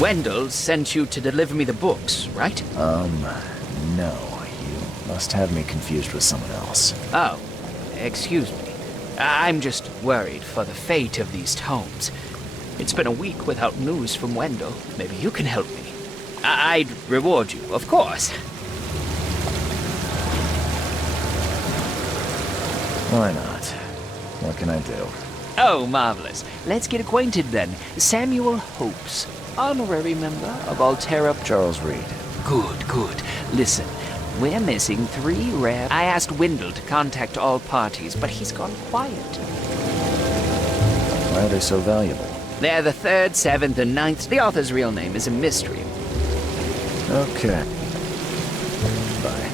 Wendell sent you to deliver me the books, right? No. You must have me confused with someone else. Oh, excuse me. I'm just worried for the fate of these tomes. It's been a week without news from Wendell. Maybe you can help me. I'd reward you, of course. Why not? What can I do? Oh, marvelous. Let's get acquainted then. Samuel Hopes, honorary member of Alterra... Charles Reed. Good. Listen, we're missing 3 rare... I asked Wendell to contact all parties, but he's gone quiet. Why are they so valuable? They're the 3rd, 7th, and 9th. The author's real name is a mystery. Okay. Bye.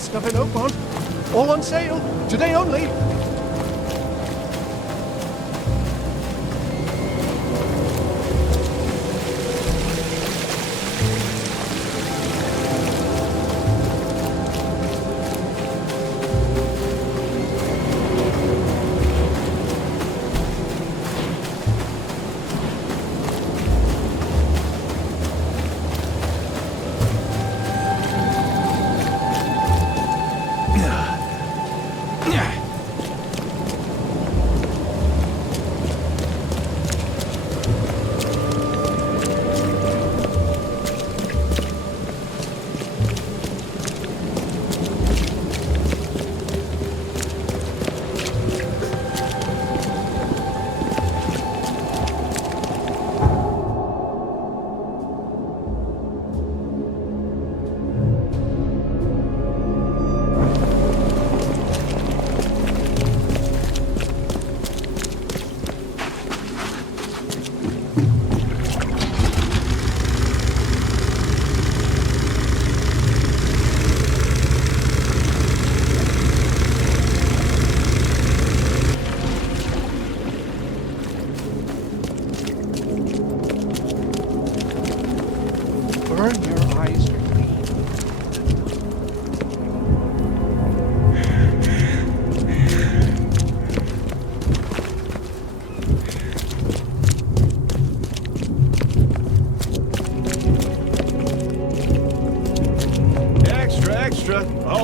Stuff in Oakmont. All on sale. Today only.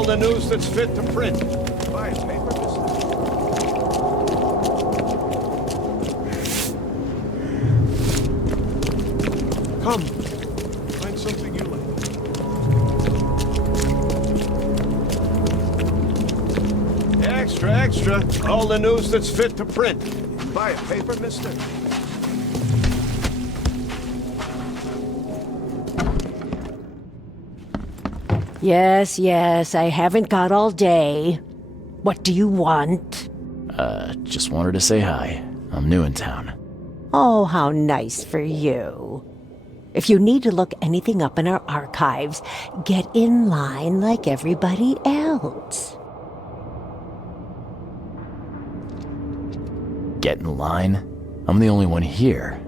the news that's fit to print. Buy a paper, mister? Come. Find something you like. Extra, extra. All the news that's fit to print. Buy a paper, mister? Yes, yes, I haven't got all day. What do you want? Just wanted to say hi. I'm new in town. Oh, how nice for you. If you need to look anything up in our archives, get in line like everybody else. Get in line? I'm the only one here.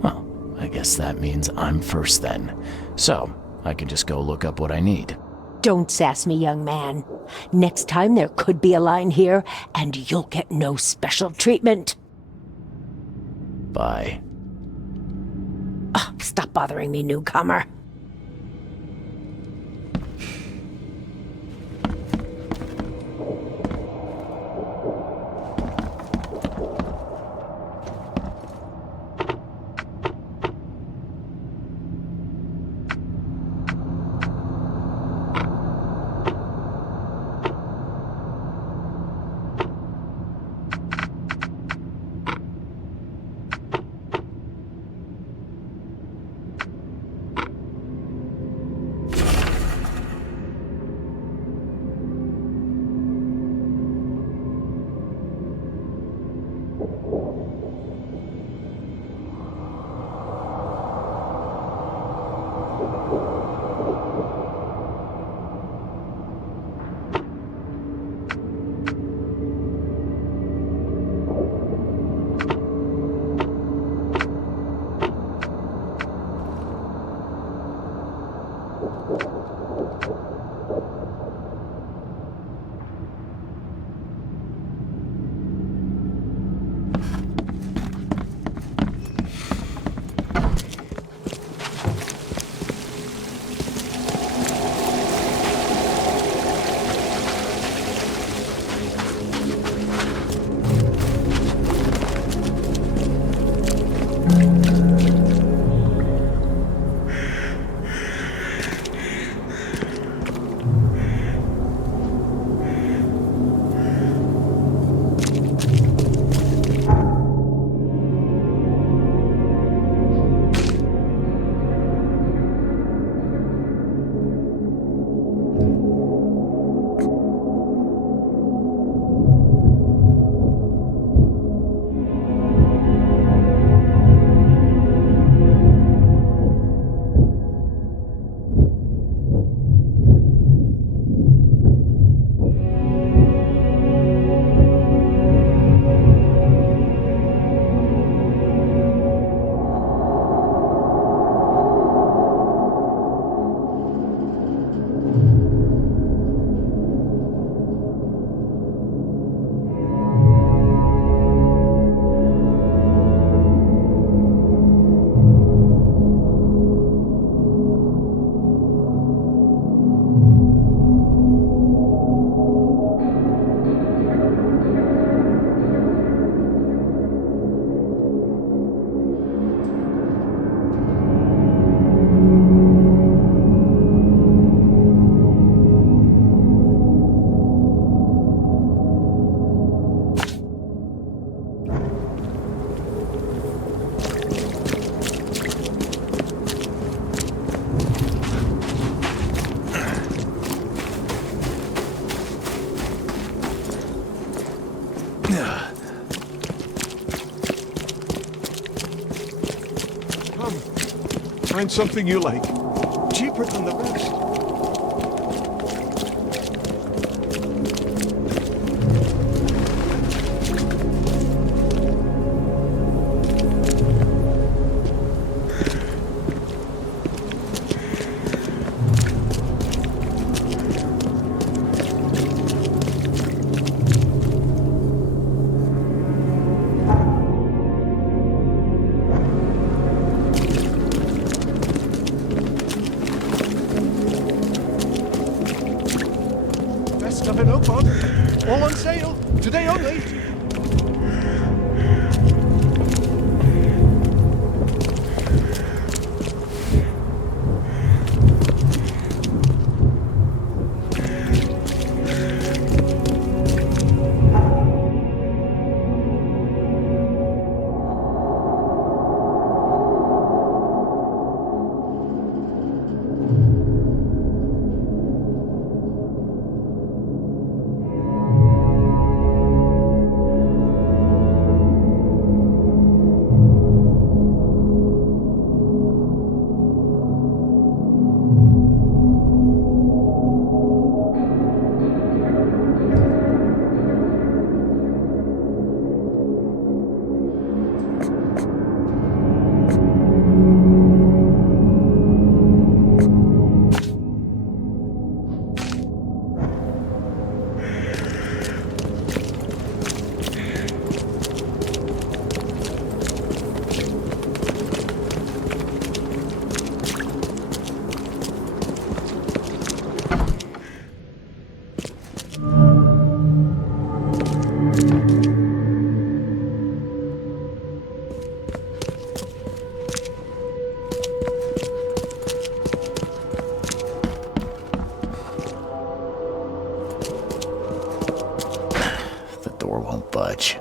Well, I guess that means I'm first then. So, I can just go look up what I need. Don't sass me, young man. Next time there could be a line here, and you'll get no special treatment. Bye. Oh, stop bothering me, newcomer. Find something you like. Cheaper than the rest. budge.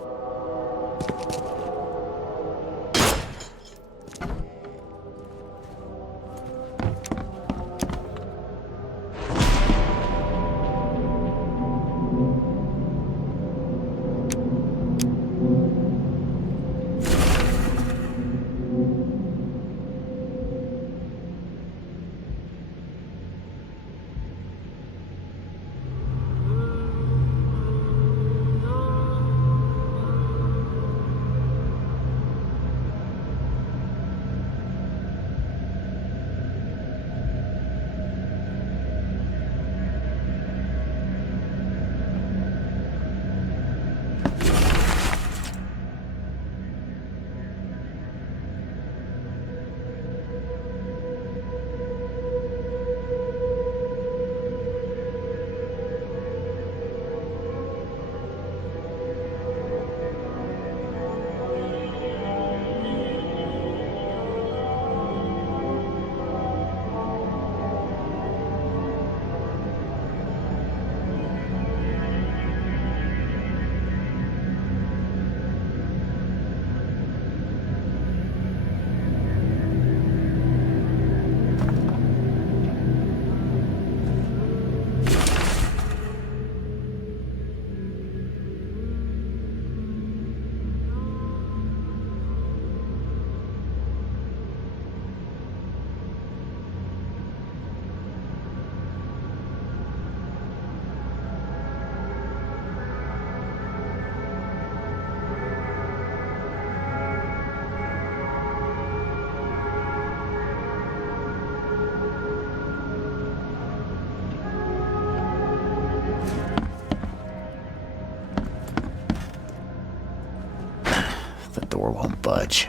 The door won't budge.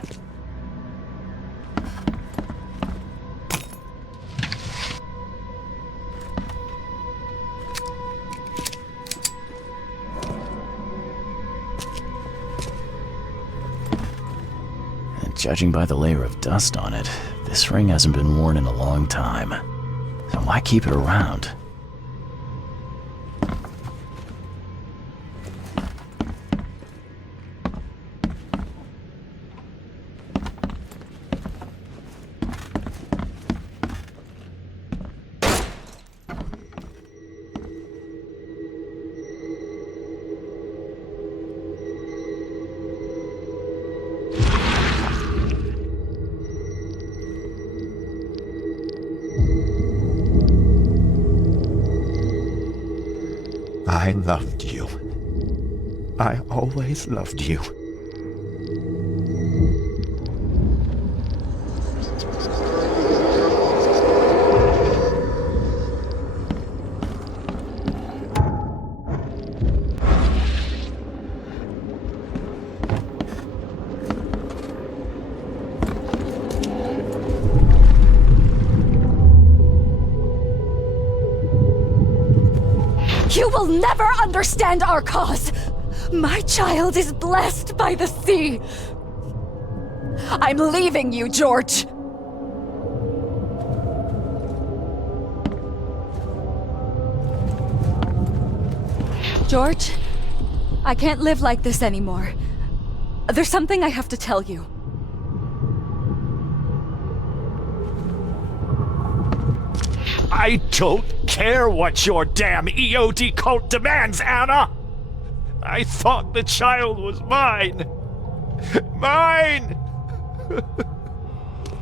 And judging by the layer of dust on it, this ring hasn't been worn in a long time. So why keep it around? I loved you. I always loved you. You will never understand our cause! My child is blessed by the sea. I'm leaving you, George. George, I can't live like this anymore. There's something I have to tell you. I don't care what your damn EOD cult demands, Anna! I thought the child was mine! Mine!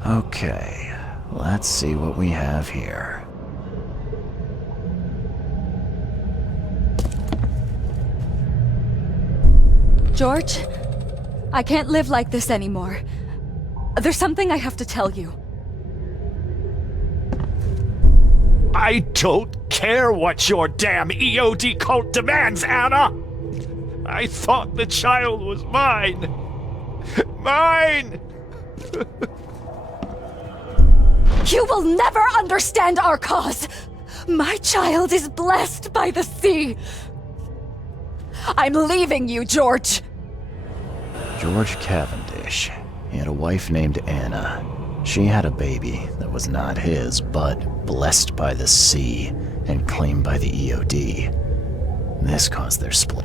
Okay, let's see what we have here. George, I can't live like this anymore. There's something I have to tell you. I don't care what your damn EOD cult demands, Anna! I thought the child was mine! Mine! You will never understand our cause! My child is blessed by the sea! I'm leaving you, George! George Cavendish. He had a wife named Anna. She had a baby that was not his, but blessed by the sea and claimed by the EOD. This caused their split.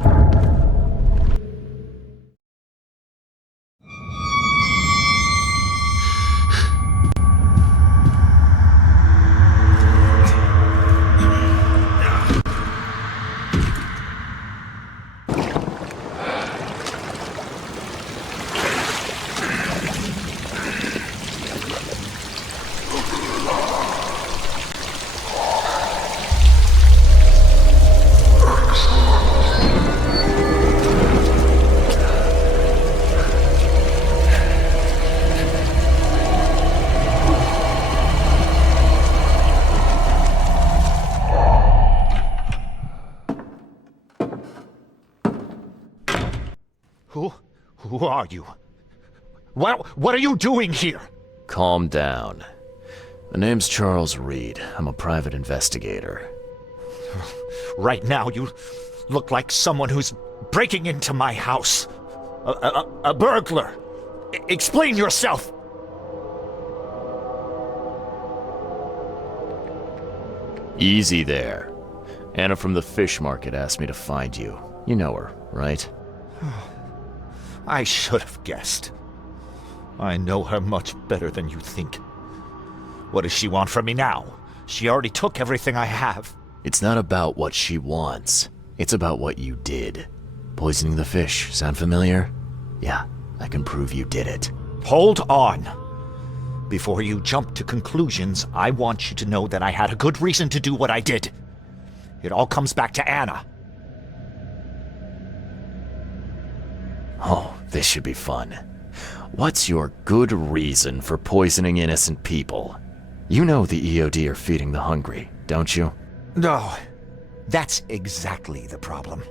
Who are you? What are you doing here? Calm down. The name's Charles Reed. I'm a private investigator. Right now, you look like someone who's breaking into my house. A burglar. Explain yourself. Easy there. Anna from the fish market asked me to find you. You know her, right? I should have guessed. I know her much better than you think. What does she want from me now? She already took everything I have. It's not about what she wants. It's about what you did. Poisoning the fish. Sound familiar? Yeah, I can prove you did it. Hold on. Before you jump to conclusions, I want you to know that I had a good reason to do what I did. It all comes back to Anna. Oh, this should be fun. What's your good reason for poisoning innocent people? You know the EOD are feeding the hungry, don't you? No, that's exactly the problem.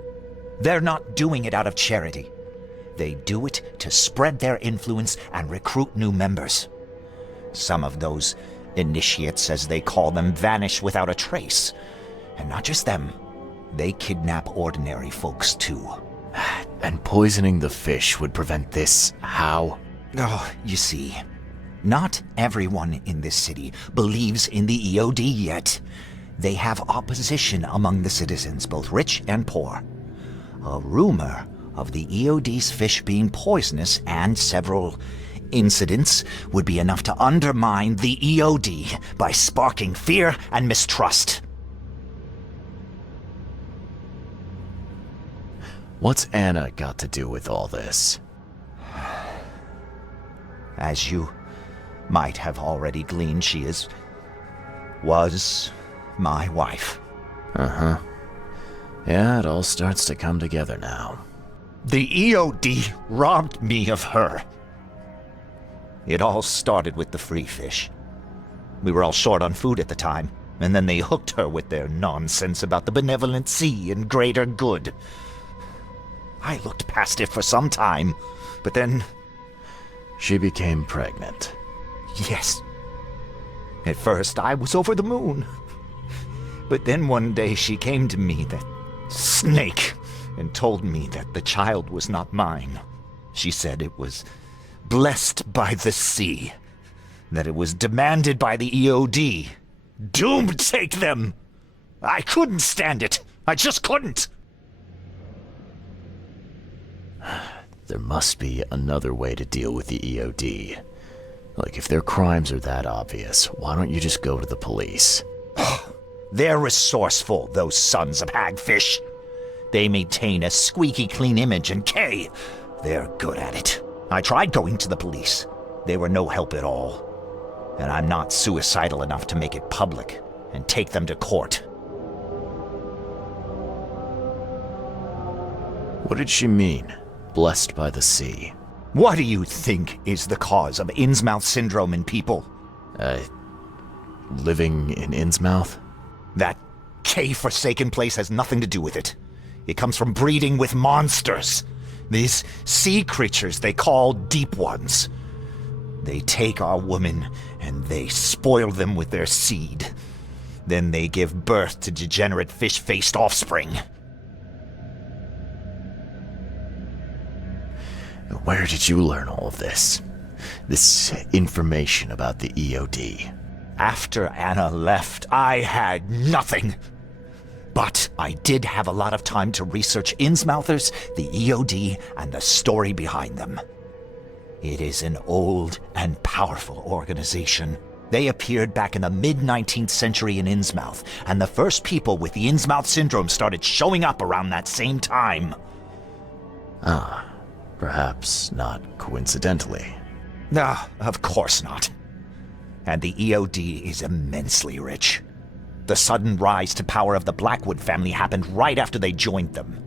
They're not doing it out of charity. They do it to spread their influence and recruit new members. Some of those initiates, as they call them, vanish without a trace. And not just them. They kidnap ordinary folks, too. And poisoning the fish would prevent this. How? Oh, you see, not everyone in this city believes in the EOD yet. They have opposition among the citizens, both rich and poor. A rumor of the EOD's fish being poisonous and several incidents would be enough to undermine the EOD by sparking fear and mistrust. What's Anna got to do with all this? As you might have already gleaned, she was my wife. Uh-huh. Yeah, it all starts to come together now. The EOD robbed me of her. It all started with the free fish. We were all short on food at the time, and then they hooked her with their nonsense about the benevolent sea and greater good. I looked past it for some time, but then... She became pregnant. Yes. At first, I was over the moon. But then one day she came to me, that snake, and told me that the child was not mine. She said it was blessed by the sea, that it was demanded by the EOD. Doom take them! I couldn't stand it. I just couldn't. There must be another way to deal with the EOD. Like, if their crimes are that obvious, why don't you just go to the police? They're resourceful, those sons of hagfish. They maintain a squeaky clean image, and they're good at it. I tried going to the police. They were no help at all. And I'm not suicidal enough to make it public and take them to court. What did she mean? Blessed by the sea. What do you think is the cause of Innsmouth syndrome in people? Living in Innsmouth? That K-forsaken place has nothing to do with it. It comes from breeding with monsters. These sea creatures they call Deep Ones. They take our women and they spoil them with their seed. Then they give birth to degenerate fish-faced offspring. Where did you learn all of this? This information about the EOD? After Anna left, I had nothing. But I did have a lot of time to research Innsmouthers, the EOD, and the story behind them. It is an old and powerful organization. They appeared back in the mid-19th century in Innsmouth, and the first people with the Innsmouth syndrome started showing up around that same time. Perhaps not coincidentally. Of course not. And the EOD is immensely rich. The sudden rise to power of the Blackwood family happened right after they joined them.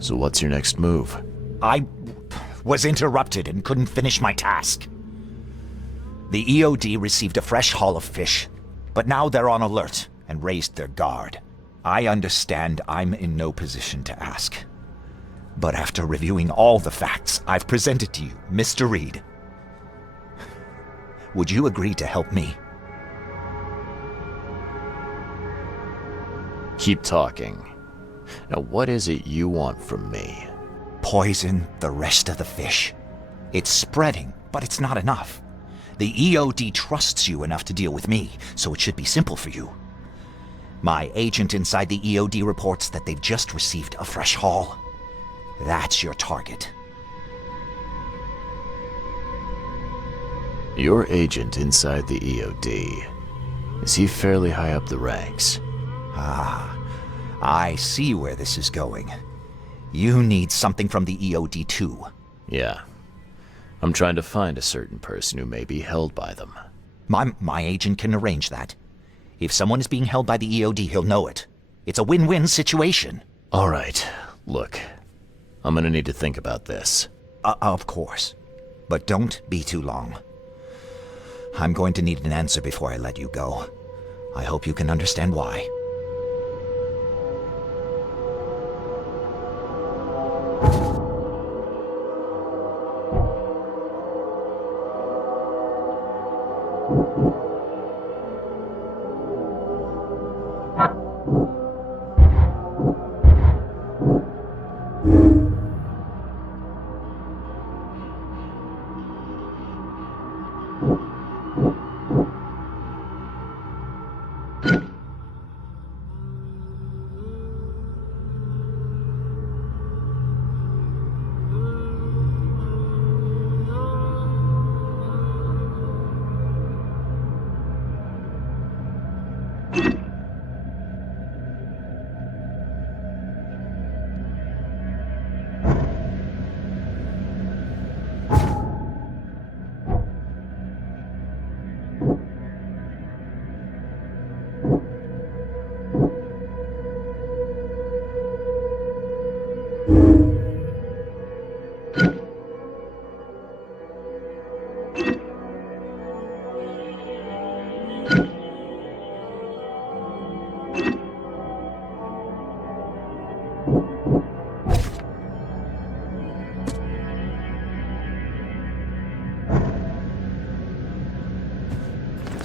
So what's your next move? I was interrupted and couldn't finish my task. The EOD received a fresh haul of fish, but now they're on alert and raised their guard. I understand I'm in no position to ask. But after reviewing all the facts I've presented to you, Mr. Reed, would you agree to help me? Keep talking. Now, what is it you want from me? Poison the rest of the fish. It's spreading, but it's not enough. The EOD trusts you enough to deal with me, so it should be simple for you. My agent inside the EOD reports that they've just received a fresh haul. That's your target. Your agent inside the EOD. Is he fairly high up the ranks? I see where this is going. You need something from the EOD too. Yeah. I'm trying to find a certain person who may be held by them. My agent can arrange that. If someone is being held by the EOD, he'll know it. It's a win-win situation. All right. Look, I'm gonna need to think about this. Of course. But don't be too long. I'm going to need an answer before I let you go. I hope you can understand why.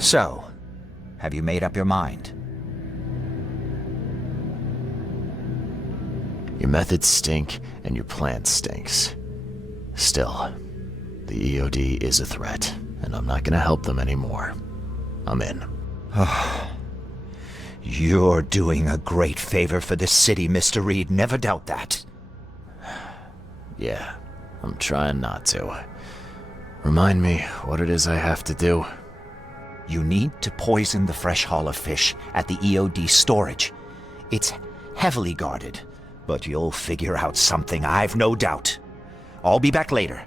So, have you made up your mind? Your methods stink, and your plan stinks. Still, the EOD is a threat, and I'm not gonna help them anymore. I'm in. You're doing a great favor for the city, Mr. Reed. Never doubt that. Yeah, I'm trying not to. Remind me what it is I have to do. You need to poison the fresh haul of fish at the EOD storage. It's heavily guarded, but you'll figure out something, I've no doubt. I'll be back later.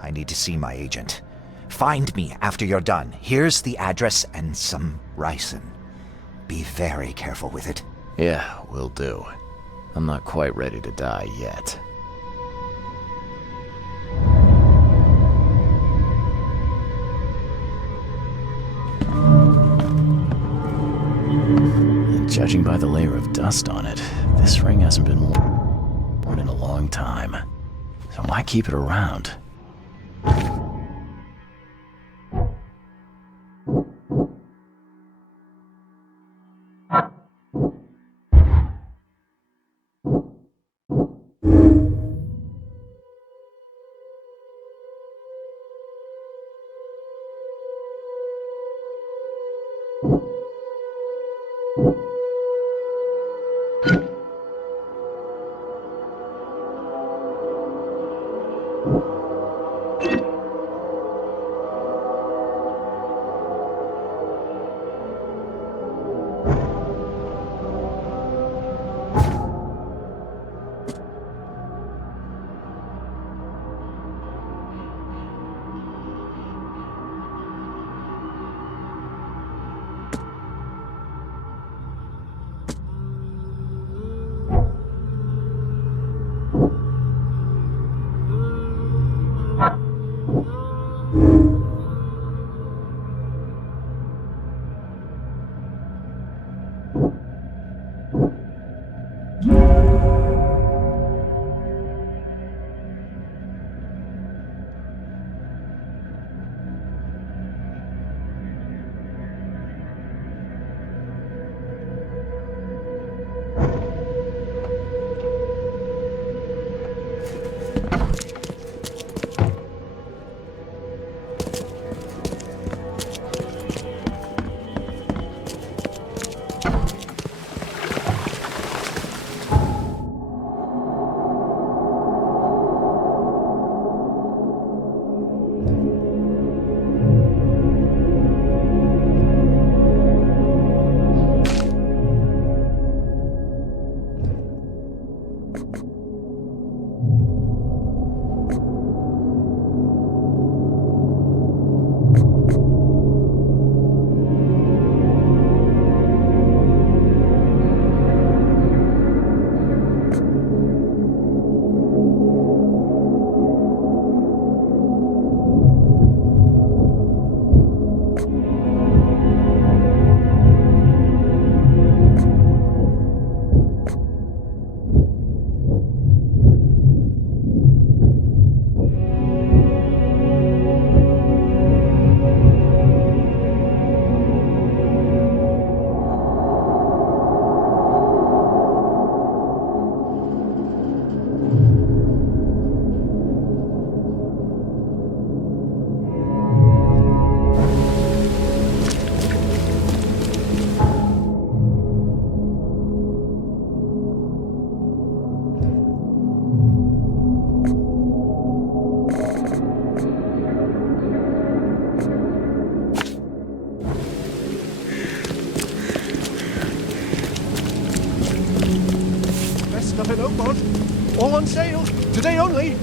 I need to see my agent. Find me after you're done. Here's the address and some ricin. Be very careful with it. Yeah, will do. I'm not quite ready to die yet. And judging by the layer of dust on it, this ring hasn't been worn in a long time. So why keep it around? Stuff in Oakmont. All on sale. Today only.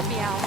help me out.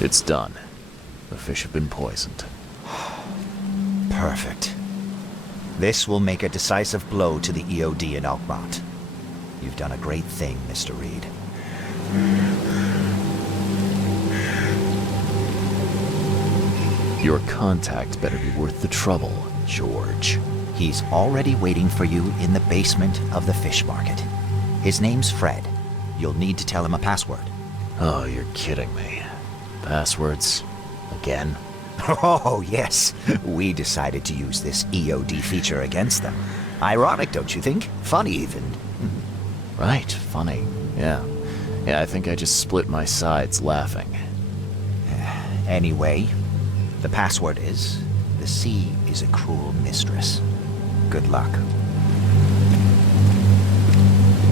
It's done. The fish have been poisoned. Perfect. This will make a decisive blow to the EOD in Oakmont. You've done a great thing, Mr. Reed. Your contact better be worth the trouble, George. He's already waiting for you in the basement of the fish market. His name's Fred. You'll need to tell him a password. Oh, you're kidding me. Passwords? Again? Oh, yes. We decided to use this EOD feature against them. Ironic, don't you think? Funny, even. Right, funny. Yeah. Yeah, I think I just split my sides laughing. Anyway, the password is, the sea is a cruel mistress. Good luck.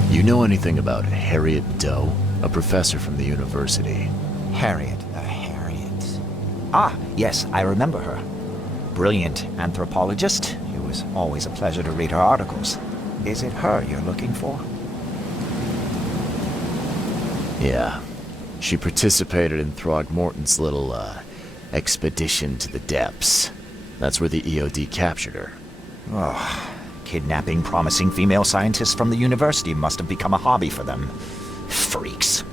You know anything about Harriet Doe, a professor from the university? Harriet. Ah, yes, I remember her. Brilliant anthropologist. It was always a pleasure to read her articles. Is it her you're looking for? Yeah. She participated in Throgmorton's little, expedition to the depths. That's where the EOD captured her. Oh, kidnapping promising female scientists from the university must have become a hobby for them. Freaks.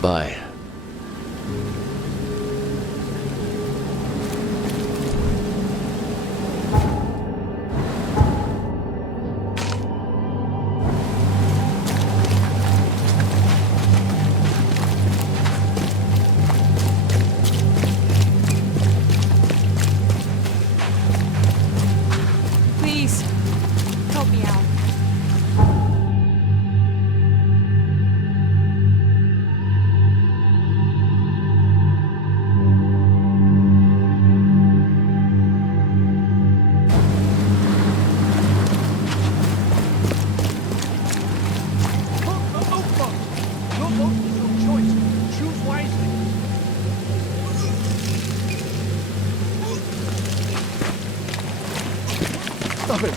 Bye. Please, help me out. Oakmont! Your boat is your choice. Choose wisely. Stop it!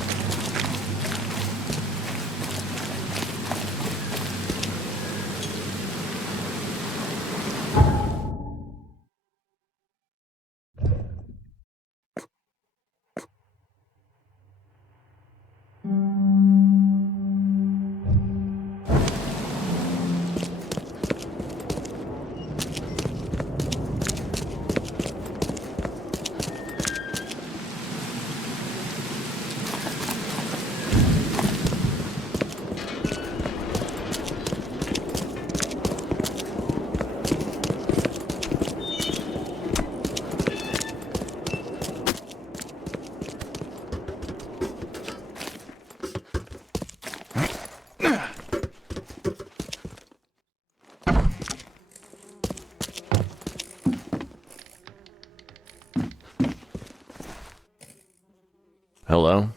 Hello?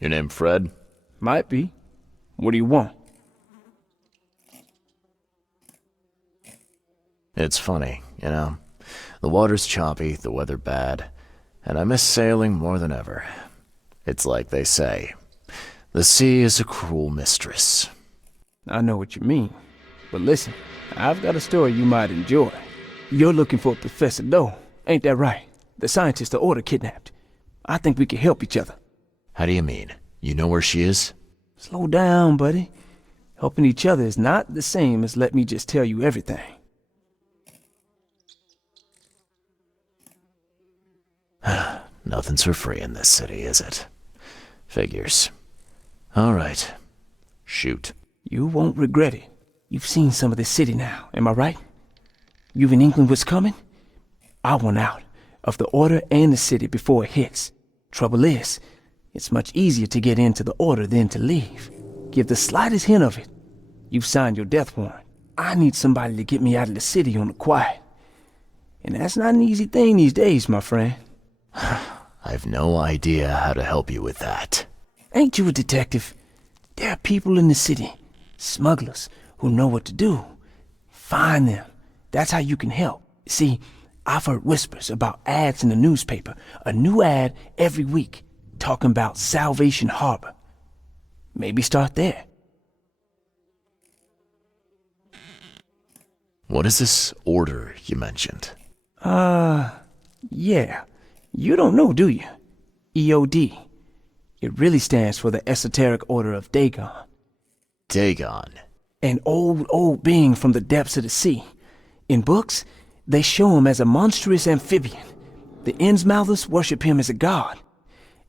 Your name Fred? Might be. What do you want? It's funny, you know. The water's choppy, the weather bad, and I miss sailing more than ever. It's like they say, the sea is a cruel mistress. I know what you mean. But listen, I've got a story you might enjoy. You're looking for Professor Doe, ain't that right? The scientist the Order kidnapped. I think we can help each other. How do you mean? You know where she is? Slow down, buddy. Helping each other is not the same as let me just tell you everything. Nothing's for free in this city, is it? Figures. All right. Shoot. You won't regret it. You've seen some of this city now, am I right? You've an inkling what's coming? I want out of the Order and the city before it hits. Trouble is, it's much easier to get into the Order than to leave. Give the slightest hint of it, you've signed your death warrant. I need somebody to get me out of the city on the quiet. And that's not an easy thing these days, my friend. I've no idea how to help you with that. Ain't you a detective? There are people in the city, smugglers, who know what to do. Find them. That's how you can help. See, I've heard whispers about ads in the newspaper. A new ad every week, talking about Salvation Harbor. Maybe start there. What is this order you mentioned? Yeah. You don't know, do you? EOD. It really stands for the Esoteric Order of Dagon. Dagon. An old being from the depths of the sea. In books, they show him as a monstrous amphibian. The Innsmouthers worship him as a god.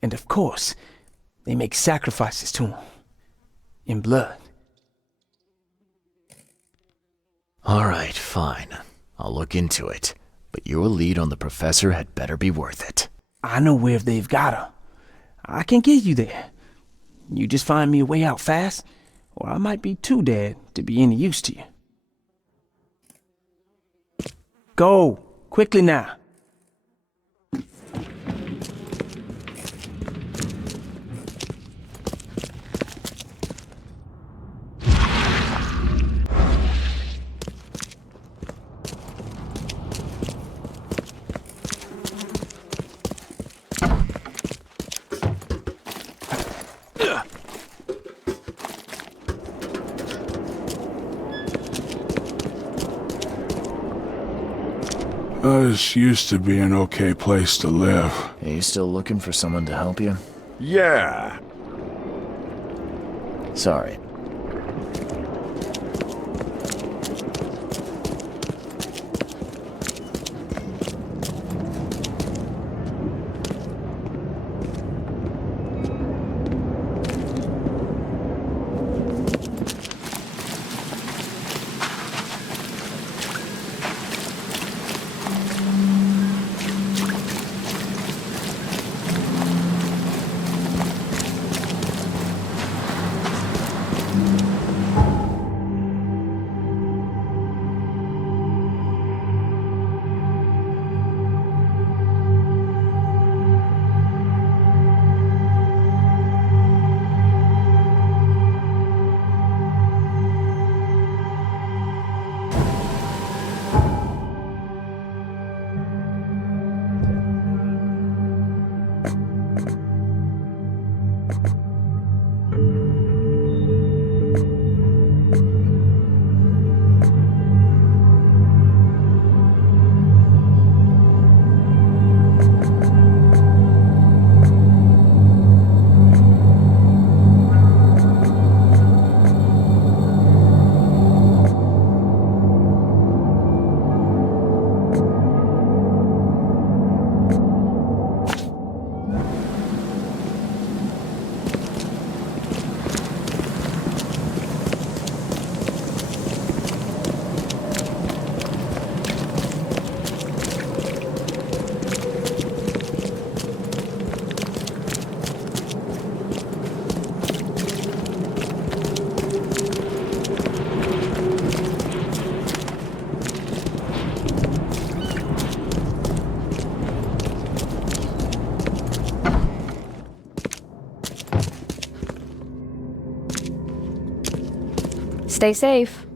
And of course, they make sacrifices to him. In blood. All right, fine. I'll look into it. But your lead on the professor had better be worth it. I know where they've got her. I can get you there. You just find me a way out fast, or I might be too dead to be any use to you. Go, quickly now. This used to be an okay place to live. Are you still looking for someone to help you? Yeah. Sorry. Stay safe.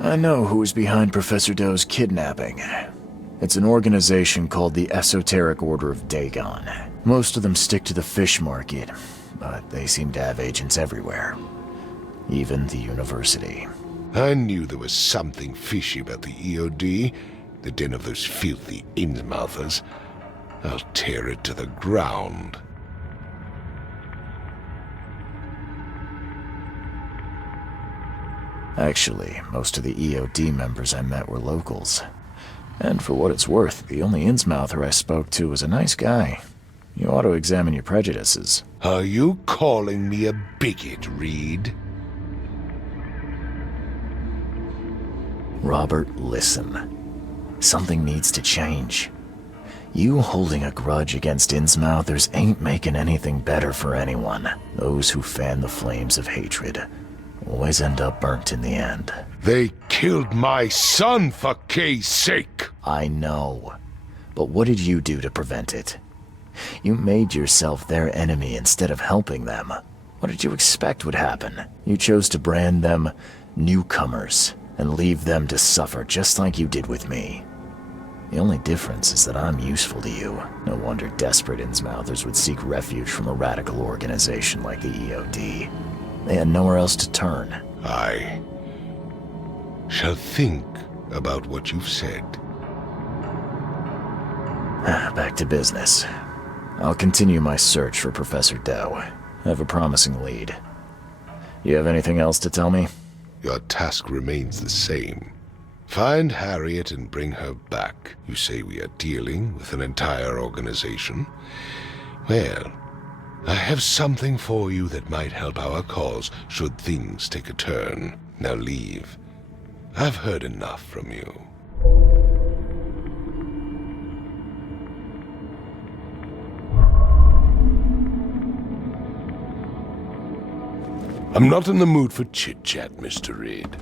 I know who's behind Professor Doe's kidnapping. It's an organization called the Esoteric Order of Dagon. Most of them stick to the fish market, but they seem to have agents everywhere. Even the university. I knew there was something fishy about the EOD, the den of those filthy Innsmouthers. I'll tear it to the ground. Actually, most of the EOD members I met were locals. And for what it's worth, the only Innsmouther I spoke to was a nice guy. You ought to examine your prejudices. Are you calling me a bigot, Reed? Robert, listen. Something needs to change. You holding a grudge against Innsmouthers ain't making anything better for anyone. Those who fan the flames of hatred always end up burnt in the end. They killed my son, for Kay's sake! I know. But what did you do to prevent it? You made yourself their enemy instead of helping them. What did you expect would happen? You chose to brand them newcomers and leave them to suffer just like you did with me. The only difference is that I'm useful to you. No wonder desperate Innsmouthers would seek refuge from a radical organization like the EOD. They had nowhere else to turn. I shall think about what you've said. Back to business. I'll continue my search for Professor Doe. I have a promising lead. You have anything else to tell me? Your task remains the same. Find Harriet and bring her back. You say we are dealing with an entire organization? Well, I have something for you that might help our cause should things take a turn. Now leave. I've heard enough from you. I'm not in the mood for chit-chat, Mr. Reed.